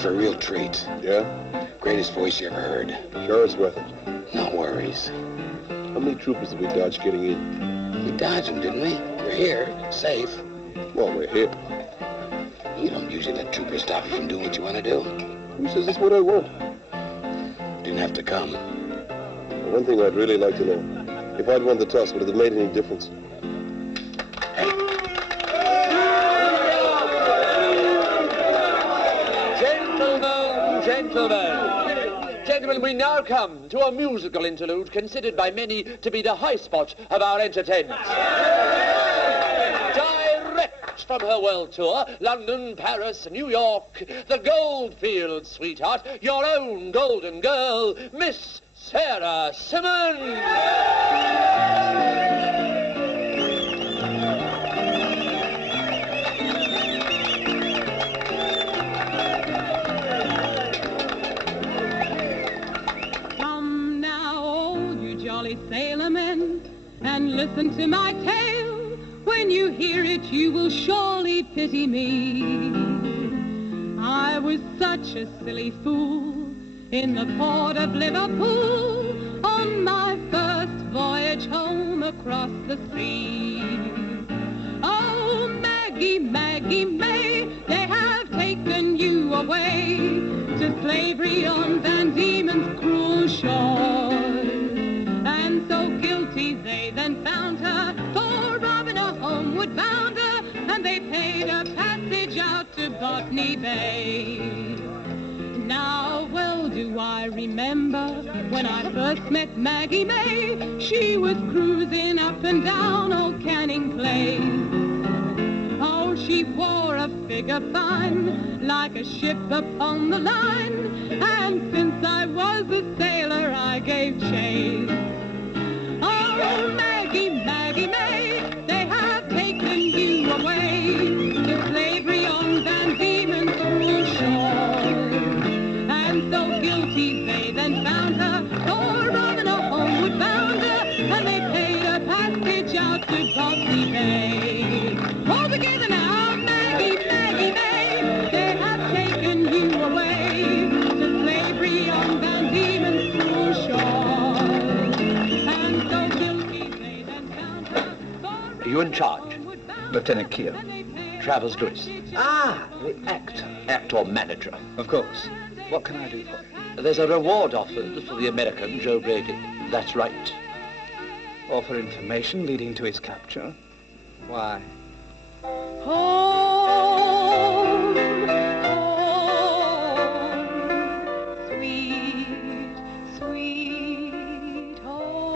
For a real treat. Yeah? Greatest voice you ever heard. Sure it's worth it. No worries. How many troopers did we dodge getting in? We dodged them, didn't we? We're here, safe. Well, we're here. You don't usually let troopers stop you from doing what you want to do. Who says that's what I want? Didn't have to come. Well, one thing I'd really like to know. If I'd won the toss, would it have made any difference? Gentlemen, we now come to a musical interlude considered by many to be the high spot of our entertainment. Direct from her world tour, London, Paris, New York, the Goldfield sweetheart, your own golden girl, Miss Sarah Simmons. Sailormen, and listen to my tale. When you hear it, you will surely pity me. I was such a silly fool in the port of Liverpool on my first voyage home across the sea. Oh, Maggie, Maggie May, they have taken you away to slavery on Van Diemen's cruel shores. And so guilty they then found her for robbing a homeward bounder, and they paid a passage out to Botany Bay. Now, well do I remember when I first met Maggie May. She was cruising up and down Old Canning Place. Oh, she wore a figure fine, like a ship upon the line, and since I was a sailor, I gave chase. Oh, Maggie, Maggie May, they have taken you away to slavery on Van Diemen's cruel shore. And so guilty they then found her for robbing a homeward bounder, and they paid a passage out to Botany Bay. All together now, Maggie, Maggie May, they have taken you away to slavery on Van Diemen's cruel shore. And so guilty they then found her for... Are you in charge? Lieutenant Keir. Travers Lewis. Ah, the actor. Actor manager. Of course. What can I do for you? There's a reward offered for the American, Joe Brady. That's right. Offer information leading to his capture? Why? Home, home, sweet, sweet home.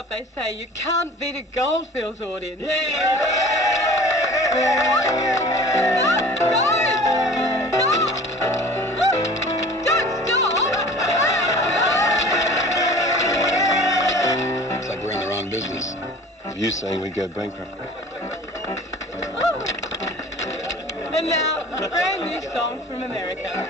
what they say. You can't beat a Goldfields audience. Looks like we're in the wrong business. If you saying we'd go bankrupt. And now, a brand new song from America.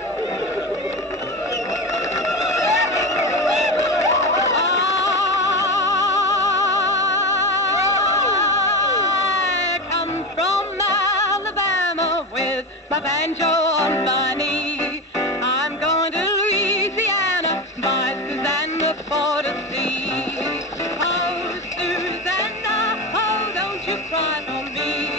I come from Alabama with my banjo on my knee. I'm going to Louisiana, my Susanna for to see. Oh, Susanna, oh, don't you cry for me,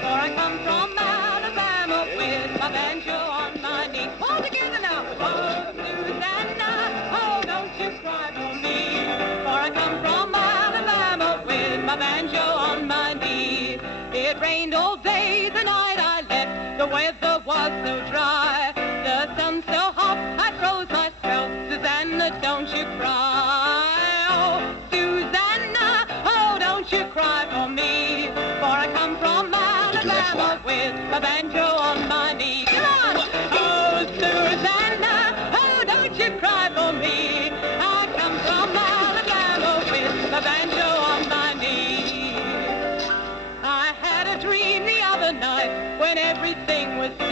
for I come from Alabama with my banjo on my knee. All together now. Oh, Susanna, oh, don't you cry for me, for I come from Alabama with my banjo on my knee. It rained all day the night I left. The weather was so dry. The sun so hot I froze myself. Susanna, don't you cry. Oh, Susanna, oh, don't you cry for me, for I come from Alabama with my banjo on my knee. Come on! Oh, Susanna, oh, don't you cry for me. I come from Alabama with my banjo on my knee. I had a dream the other night when everything was still.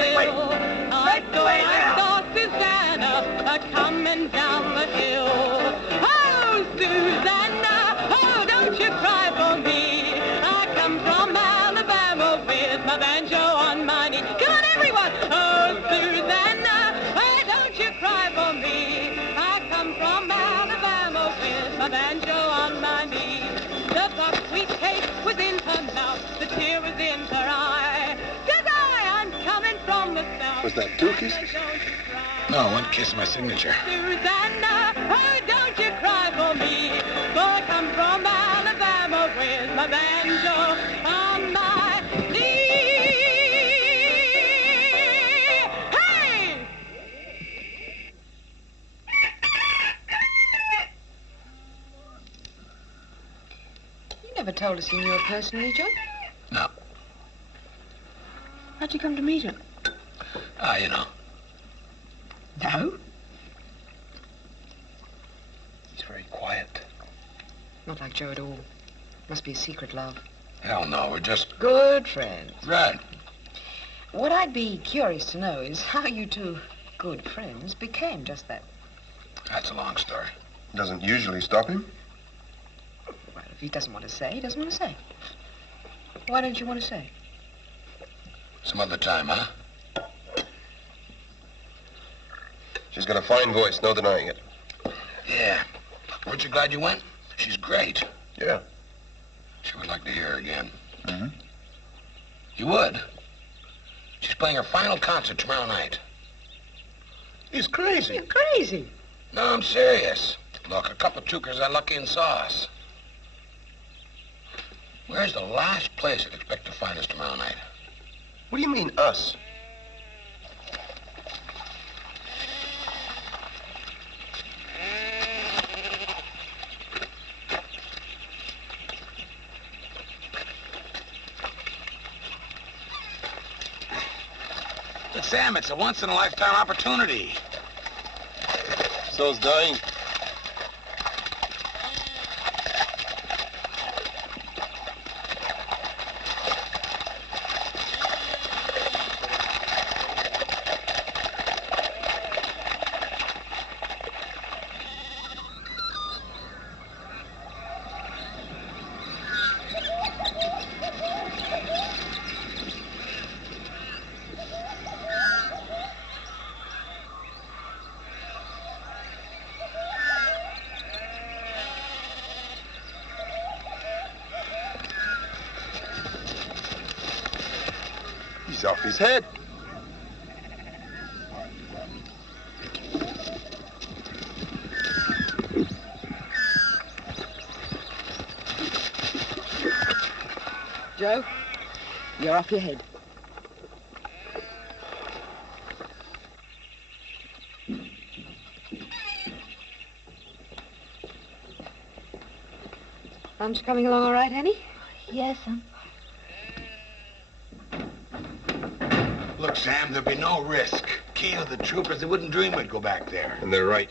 I thought I saw Susanna coming down the hill. Oh, Susanna, oh, don't you cry for me. I come from Alabama with my banjo on my knee. Come on, everyone! Oh, Susanna, oh, don't you cry for me. I come from Alabama with my banjo on my knee. The buckwheat cake was in her mouth, the tear was in her eye. Said I'm coming from the south. Was that 2 kisses? No, one kiss, my signature. Susanna, oh, don't you cry for me, for I come from Alabama with my banjo on my knee. Hey! You never told us you knew her personally, Joe. No. How'd you come to meet her? You know. No. He's very quiet. Not like Joe at all. Must be a secret love. Hell no, we're just... Good friends. Right. What I'd be curious to know is how you two good friends became just that. That's a long story. Doesn't usually stop him. Well, if he doesn't want to say, he doesn't want to say. Why don't you want to say? Some other time, huh? She's got a fine voice, no denying it. Yeah. Weren't you glad you went? She's great. Yeah. Sure would like to hear her again. Mm-hmm. You would? She's playing her final concert tomorrow night. He's crazy. You're crazy. No, I'm serious. Look, a couple of tukers are lucky in sauce. Where's the last place you'd expect to find us tomorrow night? What do you mean, us? But Sam, it's a once-in-a-lifetime opportunity. So's dying. He's off his head. Joe, you're off your head. Lunch coming along all right, Annie? Yes, Look, Sam, there'd be no risk. Keel, the troopers, they wouldn't dream we'd go back there. And they're right.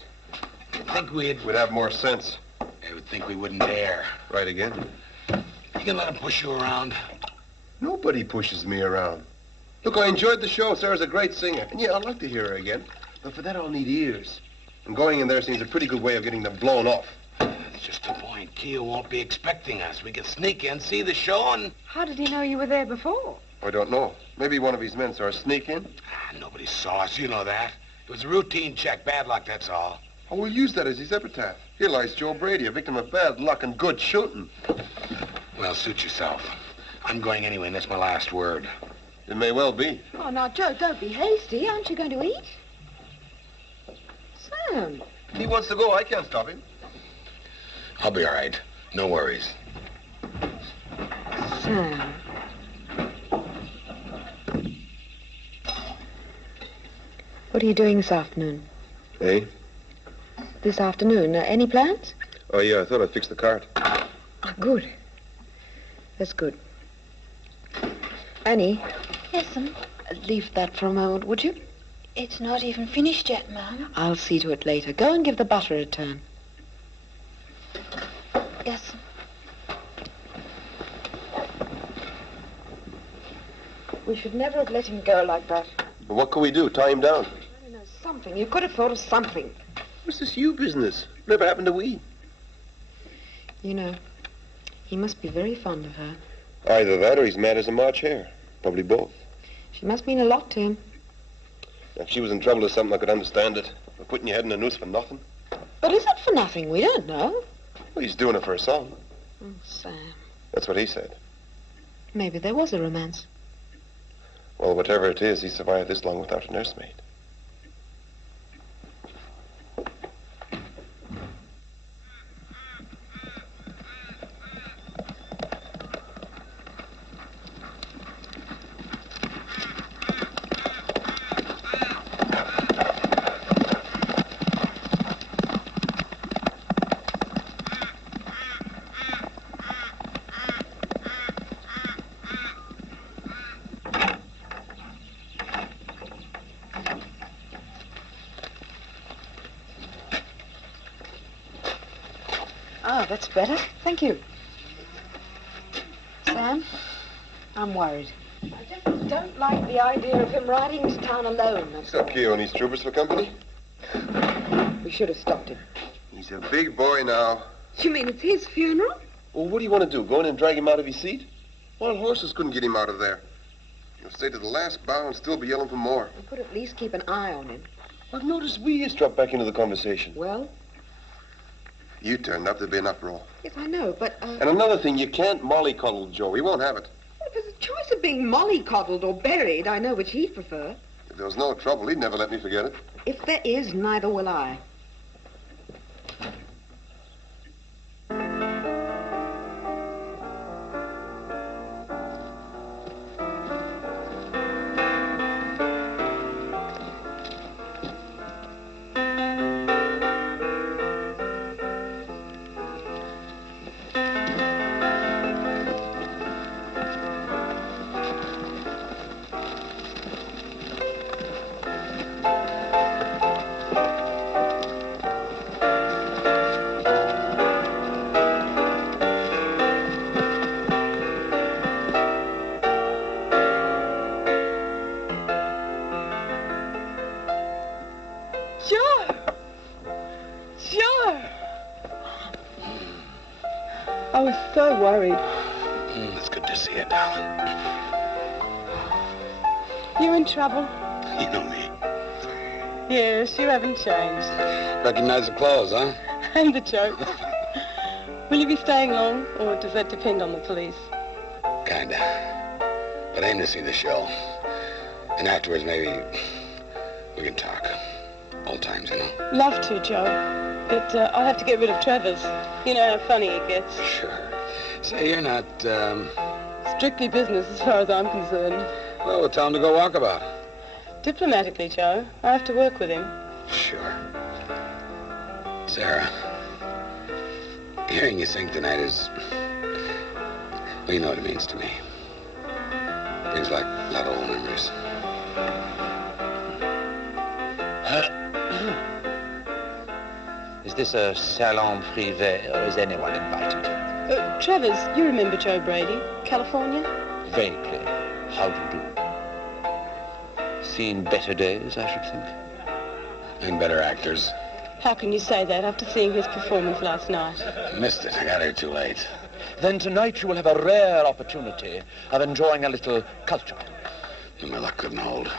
They'd think we'd have more sense. They would think we wouldn't dare. Right again. You can let them push you around. Nobody pushes me around. Look, I enjoyed the show. Sarah's a great singer. And yeah, I'd like to hear her again. But for that, I'll need ears. And going in there seems a pretty good way of getting them blown off. That's just the point. Keel won't be expecting us. We could sneak in, see the show, and... How did he know you were there before? I don't know. Maybe one of his men saw us sneak in. Nobody saw us. You know that. It was a routine check. Bad luck, that's all. Oh, we'll use that as his epitaph. Here lies Joe Brady, a victim of bad luck and good shooting. Well, suit yourself. I'm going anyway, and that's my last word. It may well be. Oh, now, Joe, don't be hasty. Aren't you going to eat? Sam. He wants to go. I can't stop him. I'll be all right. No worries. Sam. What are you doing this afternoon? Eh? This afternoon? Any plans? Oh, yeah, I thought I'd fix the cart. Oh, good. That's good. Annie? Yes, Leave that for a moment, would you? It's not even finished yet, Mum. I'll see to it later. Go and give the butter a turn. Yes. We should never have let him go like that. But what can we do? Tie him down? I don't know, something. You could have thought of something. What's this you business? Never happened to we. You know, he must be very fond of her. Either that or he's mad as a March hare. Probably both. She must mean a lot to him. If she was in trouble or something, I could understand it. But putting your head in a noose for nothing? But is it for nothing? We don't know. Well, he's doing it for a song. Oh, Sam. That's what he said. Maybe there was a romance. Well, whatever it is, he survived this long without a nursemaid. Ah, that's better. Thank you. Sam, I'm worried. I just don't like the idea of him riding to town alone. He's up here on his troopers for company. We should have stopped him. He's a big boy now. You mean it's his funeral? Well, what do you want to do? Go in and drag him out of his seat? Wild horses couldn't get him out of there. He'll stay to the last bow and still be yelling for more. We could at least keep an eye on him. I've noticed we has dropped back into the conversation. Well? You turned up, there'd be an uproar. Yes, I know, but, And another thing, you can't mollycoddle Joe. He won't have it. If there's a choice of being mollycoddled or buried, I know which he'd prefer. If there was no trouble, he'd never let me forget it. If there is, neither will I. I was so worried. It's good to see you, darling. You in trouble? You know me. Yes, you haven't changed. Recognize the clothes, huh? And the jokes. Will you be staying long, or does that depend on the police? Kinda. But I aim to see the show. And afterwards, maybe we can talk. Old times, you know. Love to, Joe. But I'll have to get rid of Travers. You know how funny he gets. Sure. Say, you're not, Strictly business as far as I'm concerned. Well, we'll tell him to go walkabout. Diplomatically, Joe. I have to work with him. Sure. Sarah, Hearing you sing tonight is... Well, you know what it means to me. Brings back a lot of old memories. Is this a salon privé, or is anyone invited? Travers, you remember Joe Brady, California? Vaguely. How do you do? Seen better days, I should think. And better actors. How can you say that after seeing his performance last night? Missed it. I got here too late. Then tonight you will have a rare opportunity of enjoying a little culture. My luck couldn't hold.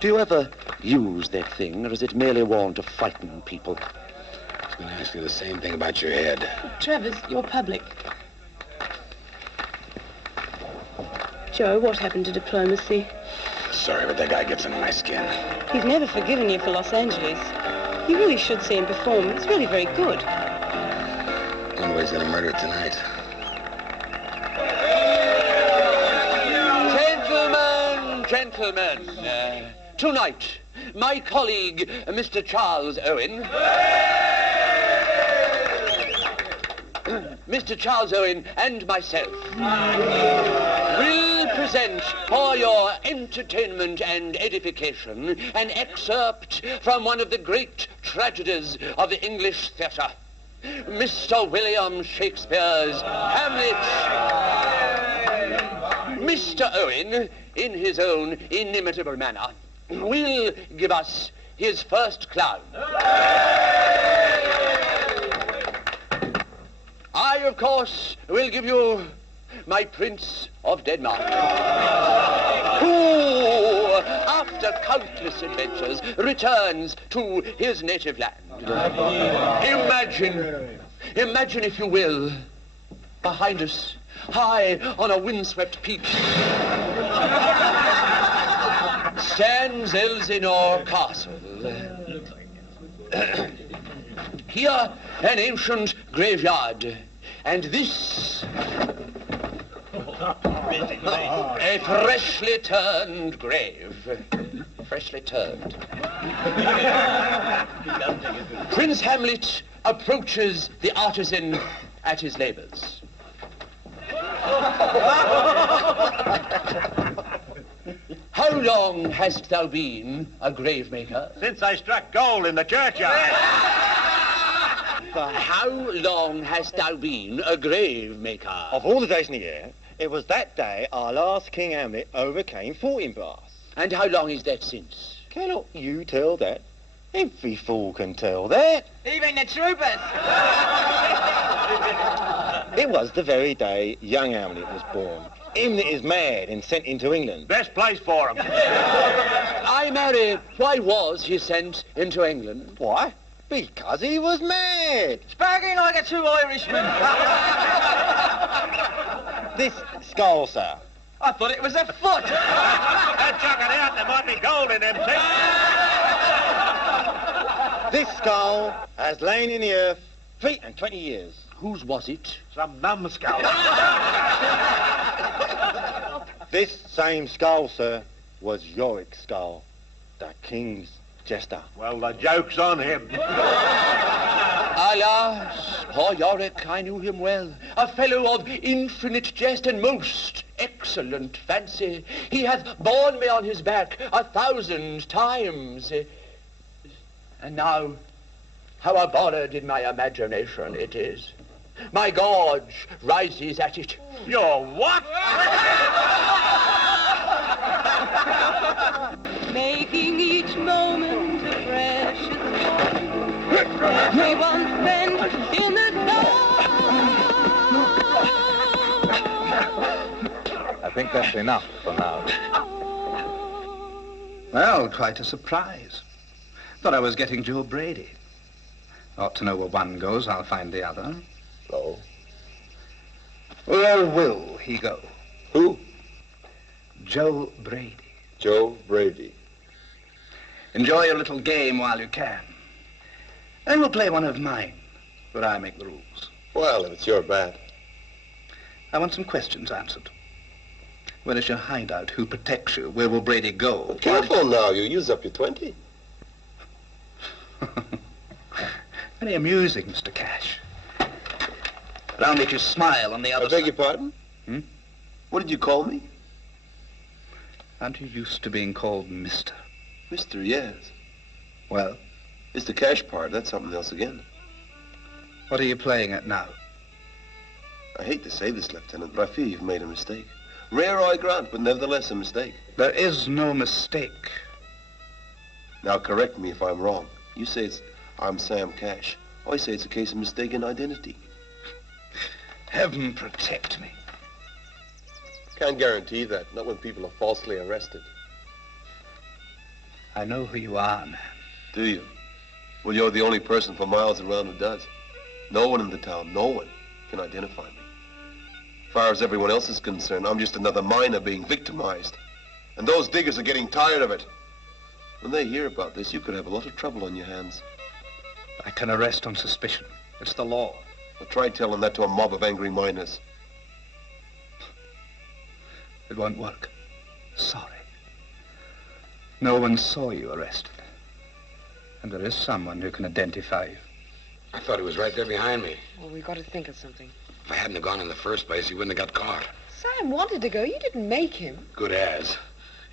Do you ever use that thing, or is it merely worn to frighten people? I was going to ask you the same thing about your head. Travers, you're public. Joe, what happened to diplomacy? Sorry, but that guy gets under my skin. He's never forgiven you for Los Angeles. You really should see him perform. It's really very good. Wonder what he's going to murder tonight. Gentlemen, tonight, my colleague, Mr. Charles Owen... Mr. Charles Owen and myself will present for your entertainment and edification an excerpt from one of the great tragedies of the English theatre, Mr. William Shakespeare's Hamlet. Mr. Owen, in his own inimitable manner, will give us his first clown. I, of course, will give you my Prince of Denmark, who, after countless adventures, returns to his native land. Imagine, if you will, behind us, high on a windswept peak, stands Elsinore Castle. Here, an ancient graveyard, and this, a freshly turned grave. Freshly turned. Prince Hamlet approaches the artisan at his labors. How long hast thou been a grave maker? Since I struck gold in the churchyard. For how long hast thou been a grave maker? Of all the days in the year, it was that day our last King Hamlet overcame Fortinbras. And how long is that since? Cannot you tell that? Every fool can tell that. Even the troopers. It was the very day young Hamlet was born. Him that is mad and sent into England. Best place for him. I marry, why was he sent into England? Why? Because he was mad. Sparking like a true Irishman. This skull, sir. I thought it was a foot. Chuck it out, there might be gold in them things. This skull has lain in the earth 320 years. Whose was it? Some numbskull. This same skull, sir, was Yorick's skull, the king's jester. Well, the joke's on him. Alas, poor Yorick, I knew him well. A fellow of infinite jest and most excellent fancy. He hath borne me on his back 1,000 times. And now, how abhorred in my imagination it is. My gorge rises at it. Your what? Making each moment a precious one. Everyone spent in the dark. I think that's enough for now. Well, quite a surprise. Thought I was getting Joe Brady. Ought to know where one goes, I'll find the other. Oh? Where will he go? Who? Joe Brady. Joe Brady. Enjoy your little game while you can. Then we'll play one of mine, where I make the rules. Well, if it's your bat. I want some questions answered. Where is your hideout? Who protects you? Where will Brady go? Careful now, you use up your 20. Very amusing, Mr. Cash. But I'll make you smile on the other I beg side. your pardon? Hmm? What did you call me? Aren't you used to being called Mister? Mister, yes. Well, It's the cash part. That's something else again. what are you playing at now? I hate to say this, Lieutenant, but I fear you've made a mistake. Rare, I grant, but nevertheless a mistake. There is no mistake. Now, correct me if I'm wrong. You say I'm Sam Cash. I say it's a case of mistaken identity. Heaven protect me. Can't guarantee that, not when people are falsely arrested. I know who you are, man. Do you? Well, you're the only person for miles around who does. No one in the town, no one, can identify me. As far as everyone else is concerned, I'm just another miner being victimized. And those diggers are getting tired of it. When they hear about this, you could have a lot of trouble on your hands. I can arrest on suspicion. It's the law. But try telling that to a mob of angry miners. It won't work. Sorry. No one saw you arrested. And there is someone who can identify you. I thought he was right there behind me. Well, we've got to think of something. If I hadn't have gone in the first place, he wouldn't have got caught. Sam wanted to go. You didn't make him. Good as.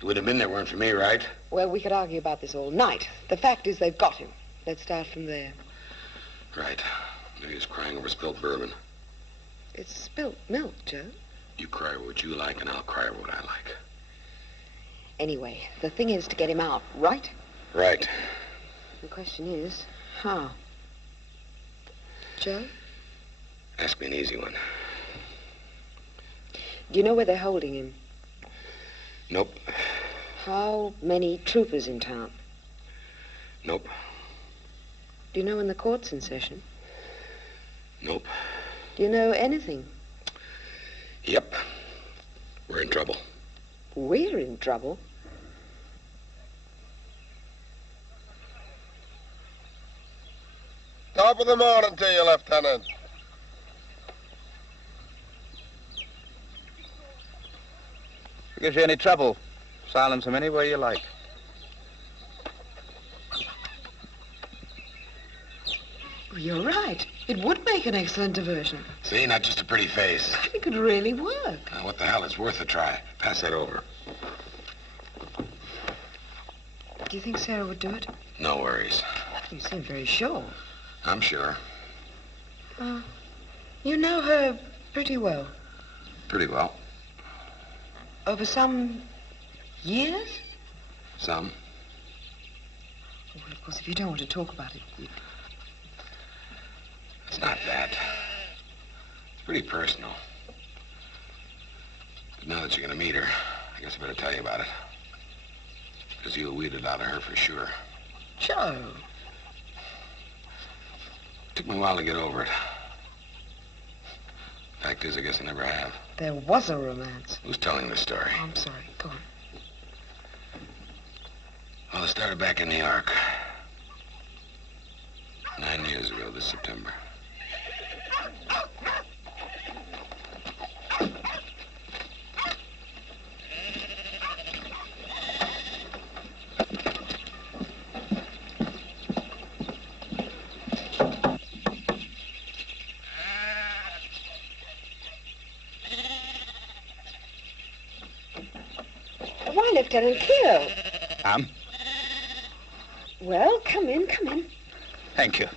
He would have been there weren't for me, right? Well, we could argue about this all night. The fact is they've got him. Let's start from there. Right. Maybe he's crying over spilled bourbon. It's spilt milk, Joe. You cry over what you like, and I'll cry over what I like. Anyway, the thing is to get him out, right? Right. The question is, how? Joe? Ask me an easy one. Do you know where they're holding him? Nope. How many troopers in town? Nope. Do you know when the court's in session? Nope. Do you know anything? Yep. We're in trouble. We're in trouble. Top of the morning to you, Lieutenant. If it gives you any trouble, silence him any way you like. You're right. It would make an excellent diversion. See, not just a pretty face. It could really work. What the hell? It's worth a try. Pass that over. Do you think Sarah would do it? No worries. You seem very sure. I'm sure. You know her pretty well. Pretty well. Over some years? Some. Well, of course, if you don't want to talk about it, It's not that. It's pretty personal. But now that you're going to meet her, I guess I better tell you about it. Because you'll weed it out of her for sure. Joe. Took me a while to get over it. Fact is, I guess I never have. There was a romance. Who's telling the story? Oh, I'm sorry. Go on. Well, it started back in New York. 9 years ago this September. Why, Lieutenant Keogh? Well, come in, come in. Thank you.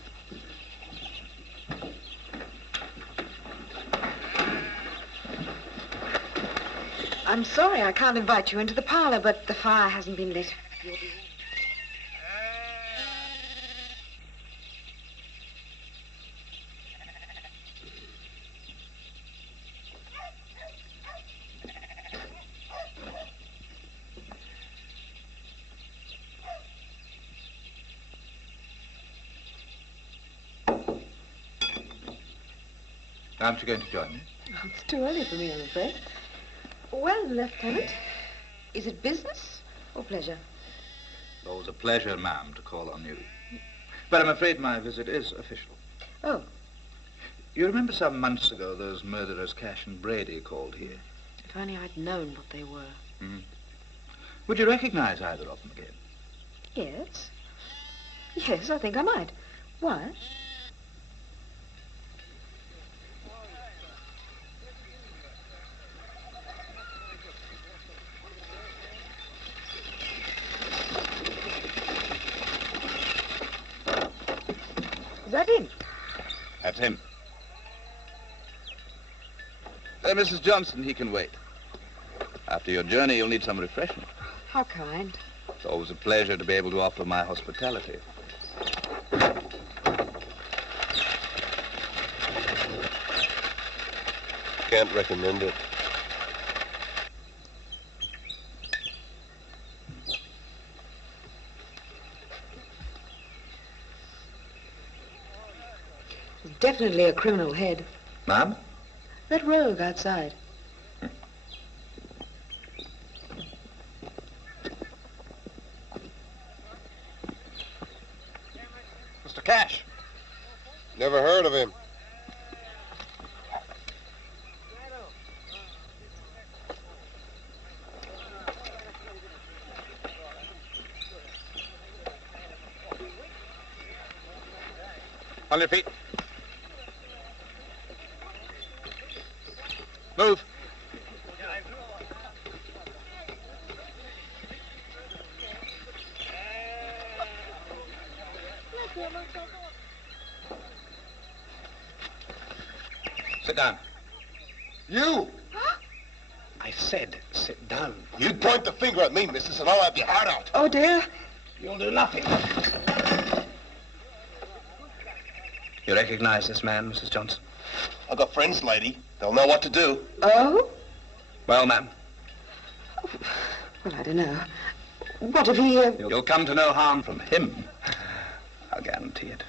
I'm sorry I can't invite you into the parlor, but the fire hasn't been lit. Aren't you going to join me? It's too early for me, I'm afraid. Well, Lieutenant, is it business or pleasure? Always a pleasure, ma'am, to call on you. But I'm afraid my visit is official. Oh. You remember some months ago those murderers Cash and Brady called here? If only I'd known what they were. Mm. Would you recognize either of them again? Yes. Yes, I think I might. Why? that him? That's him. Mrs. Johnson, he can wait. After your journey, you'll need some refreshment. How kind. It's always a pleasure to be able to offer my hospitality. Can't recommend it. Definitely a criminal head. Ma'am? That rogue outside. Mr. Cash. Never heard of him. On your feet. Move. Sit down. You! I said, sit down. You'd point the finger at me, missus, and I'll have your heart out. Oh, dear. You'll do nothing. You recognize this man, Mrs. Johnson? I've got friends, lady. They'll know what to do. Oh? Well, ma'am, Well, I don't know. What if he... you'll come to no harm from him. I'll guarantee it.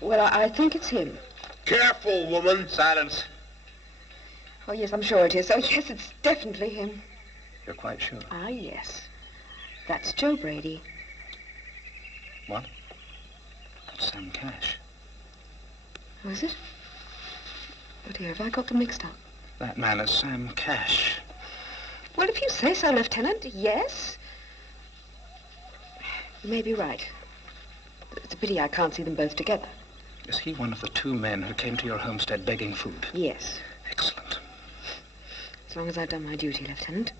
Well, I think it's him. Careful, woman. Silence. Oh, yes, I'm sure it is. Oh, yes, it's definitely him. You're quite sure? Ah, yes. That's Joe Brady. What? That's Sam Cash. Oh, is it? Oh, dear, have I got them mixed up? That man is Sam Cash. Well, if you say so, Lieutenant, yes. You may be right. It's a pity I can't see them both together. Is he one of the two men who came to your homestead begging food? Yes. Excellent. As long as I've done my duty, Lieutenant.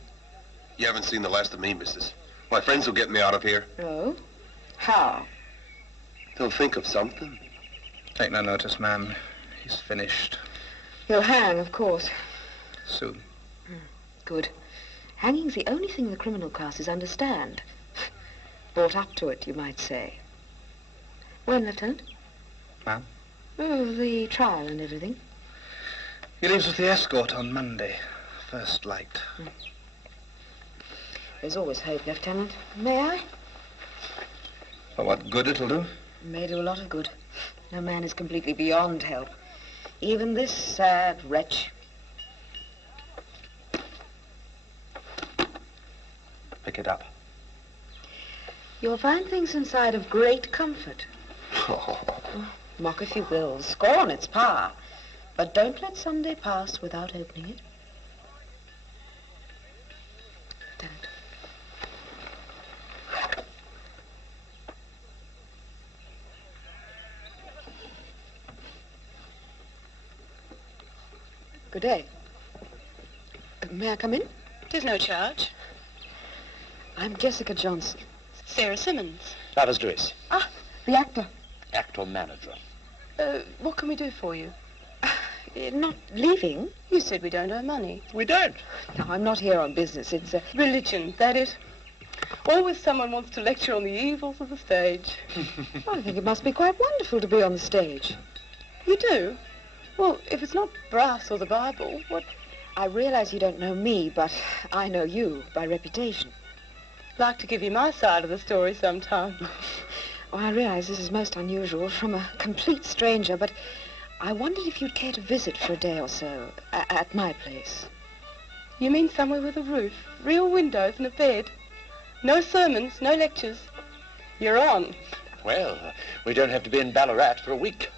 You haven't seen the last of me, missus. My friends will get me out of here. Oh? How? They'll think of something. Take no notice, ma'am. He's finished. He'll hang, of course. Soon. Good. Hanging's the only thing the criminal classes understand. Brought up to it, you might say. When, Lieutenant? Ma'am? Oh, the trial and everything. He leaves with the escort on Monday. First light. There's always hope, Lieutenant. May I? For what good it'll do? May do a lot of good. No man is completely beyond help. Even this sad wretch. Pick it up. You'll find things inside of great comfort. Mock if you will. Scorn its power. But don't let Sunday pass without opening it. Don't. Good day. May I come in? There's no charge. I'm Jessica Johnson. Sarah Simmons. Travers Lewis, Ah, the actor. actor-manager. What can we do for you? Not leaving. You said we don't owe money. We don't. No, I'm not here on business. It's Religion, that it? Always someone wants to lecture on the evils of the stage. I think it must be quite wonderful to be on the stage. You do? Well, if it's not brass or the Bible, what? I realize you don't know me, but I know you by reputation. Like to give you my side of the story sometime. Well, I realize this is most unusual from a complete stranger, but I wondered if you'd care to visit for a day or so at my place. You mean somewhere with a roof, real windows and a bed? No sermons, no lectures. You're on. Well, we don't have to be in Ballarat for a week.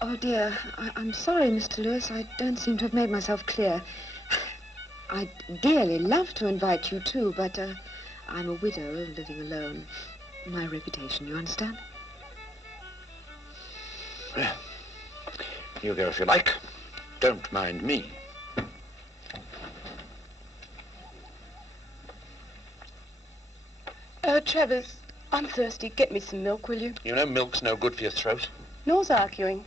Oh, dear. I'm sorry, Mr. Lewis. I don't seem to have made myself clear. I'd dearly love to invite you, too, but I'm a widow living alone. My reputation, you understand? Well, you go if you like. Don't mind me. Travers, I'm thirsty. Get me some milk, will you? You know milk's no good for your throat. Nor's arguing.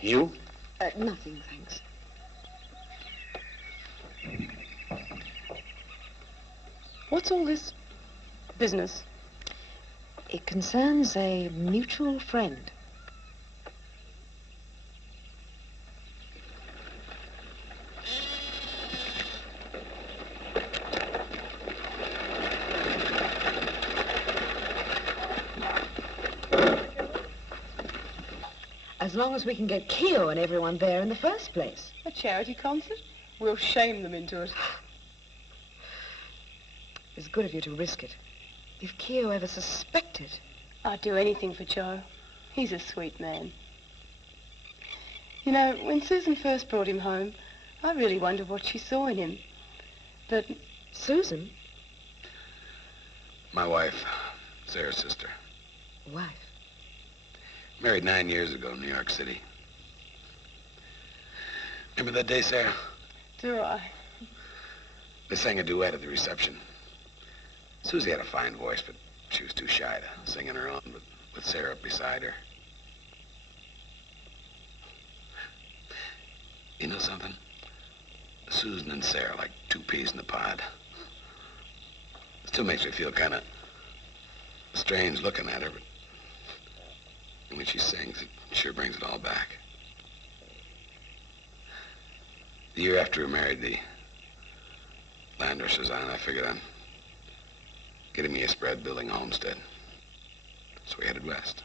You? Nothing, thanks. What's all this business? It concerns a mutual friend. As long as we can get Keogh and everyone there in the first place. A charity concert? We'll shame them into it. It's good of you to risk it. If Keogh ever suspected... I'd do anything for Joe. He's a sweet man. You know, when Susan first brought him home, I really wondered what she saw in him. But... Susan? My wife, Sarah's sister. Wife? Married 9 years ago in New York City. Remember that day, Sarah? Do I? They sang a duet at the reception. Susie had a fine voice, but she was too shy to sing on her own with Sarah beside her. You know something? Susan and Sarah are like two peas in the pod. It still makes me feel kind of strange looking at her, but when she sings, it sure brings it all back. The year after we were married, the Landers was on. I figured on getting me a spread, building a homestead. So we headed west.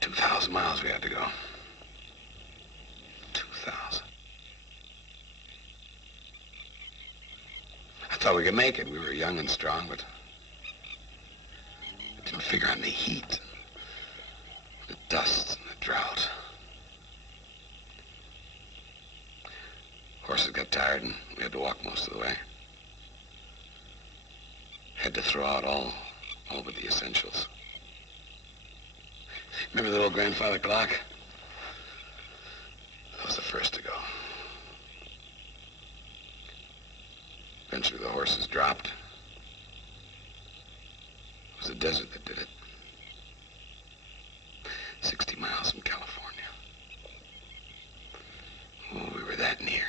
2,000 miles we had to go. 2,000. I thought we could make it. We were young and strong, but I didn't figure on the heat, the dust, and the drought. Horses got tired, and we had to walk most of the way. Had to throw out all but the essentials. Remember the old grandfather clock? That was the first to go. Eventually the horses dropped. It was the desert that did it. 60 miles from California. Oh, we were that near.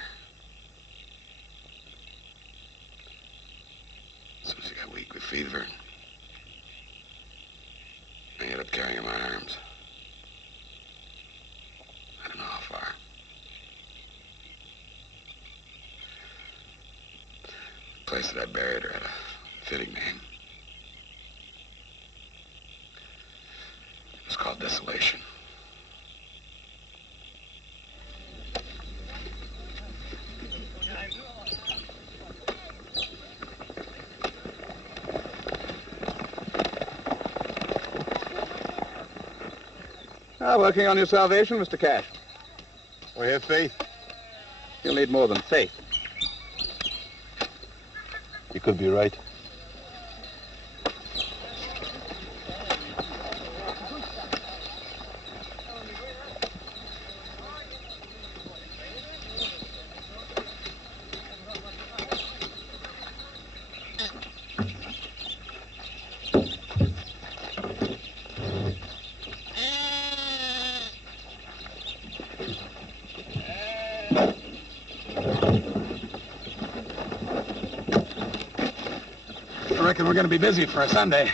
Susie got weak with fever, and I ended up carrying her in my arms. I don't know how far. The place that I buried her had a fitting name. It was called Desolation. Working on your salvation, Mr. Cash. We have faith. You'll need more than faith. You could be right. I reckon we're going to be busy for a Sunday.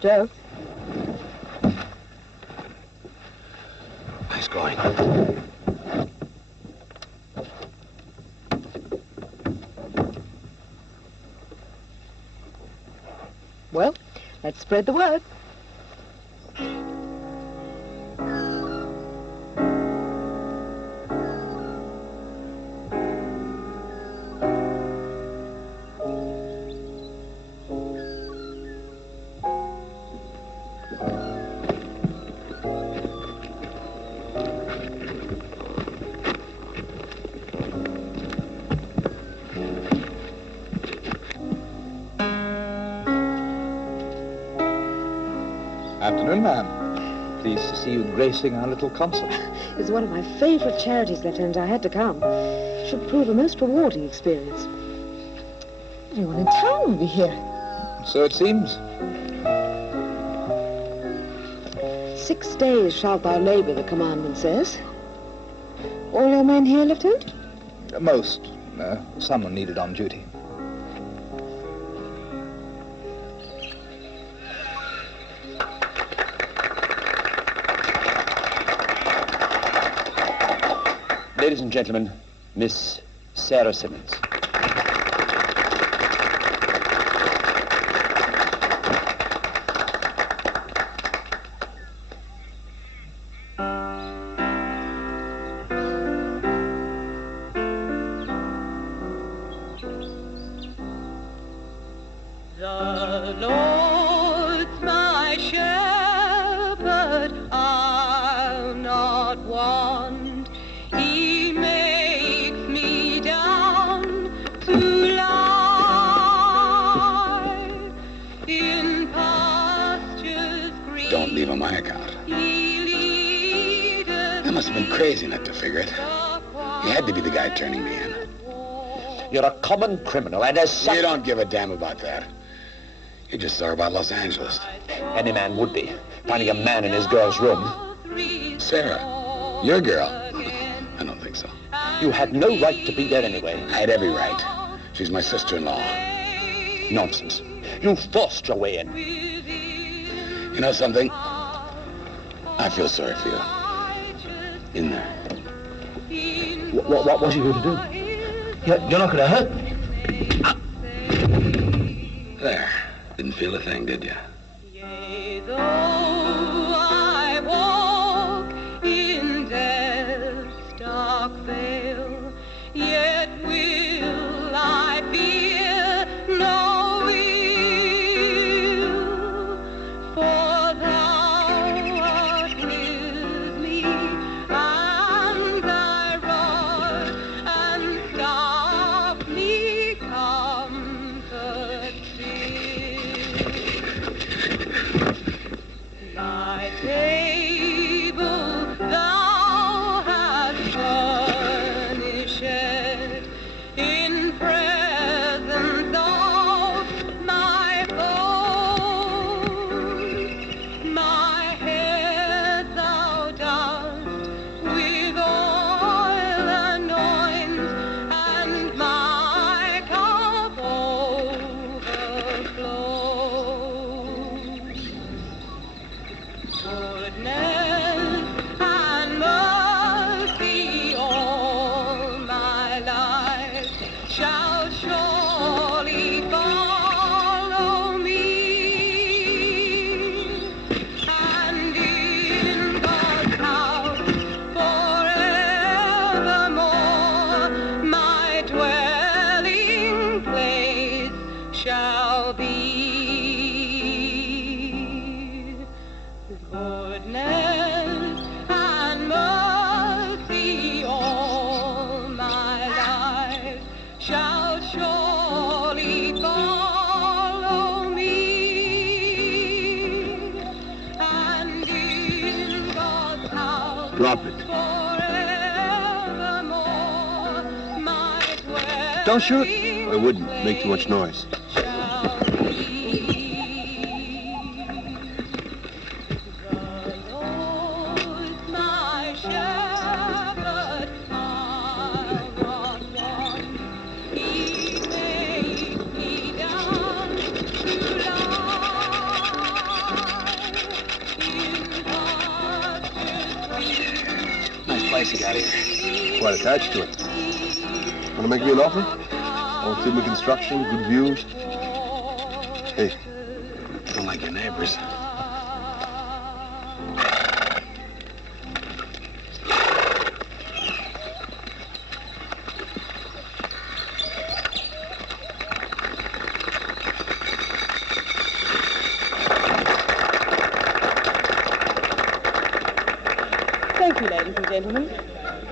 Joe? Nice going. Let's spread the word. Afternoon, ma'am. Pleased to see you gracing our little concert. It's one of my favorite charities, Lieutenant. I had to come. Should prove a most rewarding experience. Everyone in town will be here. So it seems. 6 days shalt thou labor, the commandment says. All your men here, Lieutenant? Most. Someone needed on duty. Ladies and gentlemen, Miss Sarah Simmons. The Lord's my shepherd, I'll not want. He makes me down to lie in pastures green. Don't leave on my account. That must have been crazy not to figure it. He had to be the guy turning me in. You're a common criminal, and as such... You don't give a damn about that. You just saw about Los Angeles. Any man would be, finding a man in his girl's room. Sarah, your girl? I don't think so. You had no right to be there anyway. I had every right. She's my sister-in-law. Nonsense. You forced your way in. You know something? I feel sorry for you. In there. What was you going to do? You're not going to hurt me. There. Didn't feel a thing, did you? Yea, though I walk in death's dark vale, yet will I fear no ill, for thou art with me, and thy rod and staff me comfort thy table thou hast furnished in presence of my foes. My head thou dost with oil anoint, and my cup overflows. Goodness and mercy all my life shall surely follow me, and in God's house forevermore my dwelling place shall be. Goodness and mercy all my life shall surely follow me, and in God's house Drop it. forevermore my dwelling Don't shoot. I wouldn't. Make too much noise. shall be. My shepherd, I'll not want. He makes me down to lie in pastures green. Nice place you got here. Quite attached to it. Want to make me an offer? Old timber construction, good views. Hey, laughing like your neighbors. Thank you, ladies and gentlemen.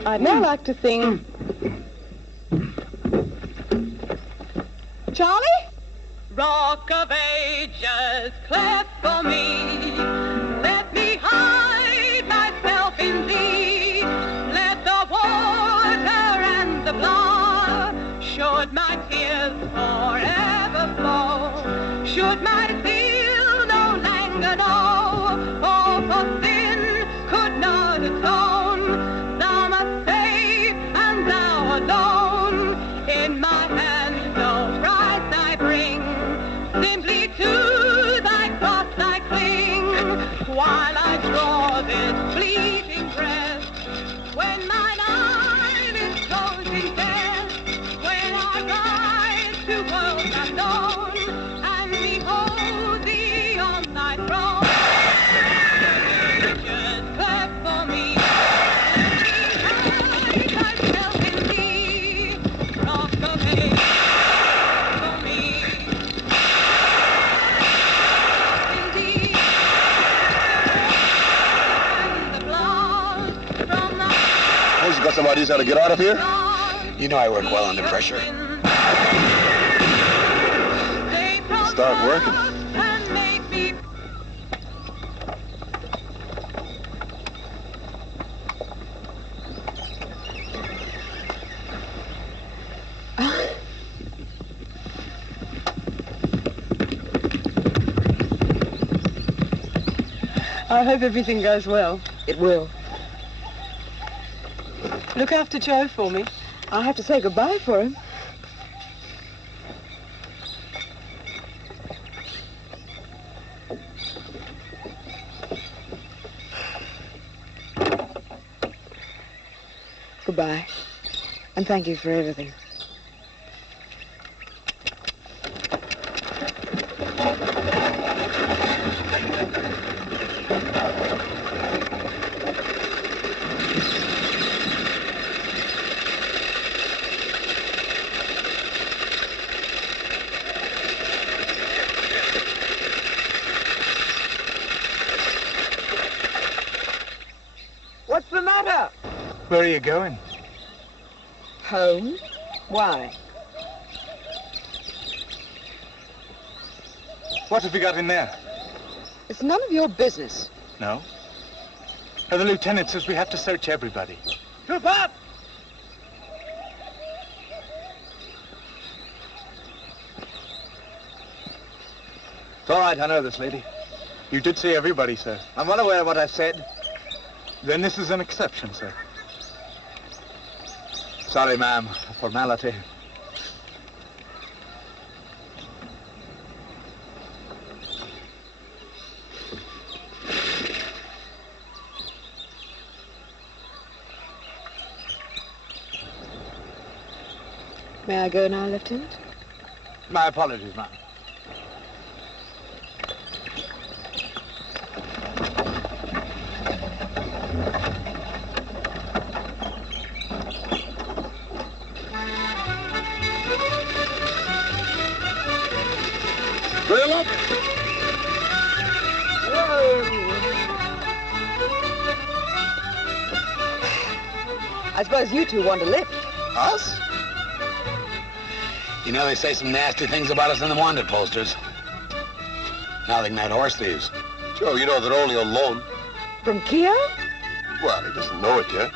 I'd now like to sing... Charlie? Rock of Ages, cleft for me. Let me hide myself in thee. Let the water and the blood, should my tears forever flow, should my zeal no longer know, oh, for sin could not atone, thou must save and thou alone. In my hands no prize I bring, simply to thy cross I cling, while I draw this fleeting breath, when mine eye is closed in death, when I rise to worlds unknown, and behold thee on thy throne. Just clap for me, hide thyself in thee, rock of ages for me. In thee, and the blood from thy Suppose you got some ideas how to get out of here? You know I work well under pressure. Start working. and make me I hope everything goes well. It will. Look after Joe for me. I'll have to say goodbye for him. Goodbye. And thank you for everything. What's the matter? Where are you going? Home? Why? What have you got in there? It's none of your business. No? The lieutenant says we have to search everybody. Troop up! It's all right, I know this lady. You did say everybody, sir. I'm well aware of what I said. Then this is an exception, sir. Sorry, ma'am. A formality. May I go now, Lieutenant? My apologies, ma'am. Drill up. I suppose you two want a lift. Us? You know, they say some nasty things about us in the wanted posters. Nothing that horse thieves. Joe, you know they're only on loan. From Kia? Well, he doesn't know it yet.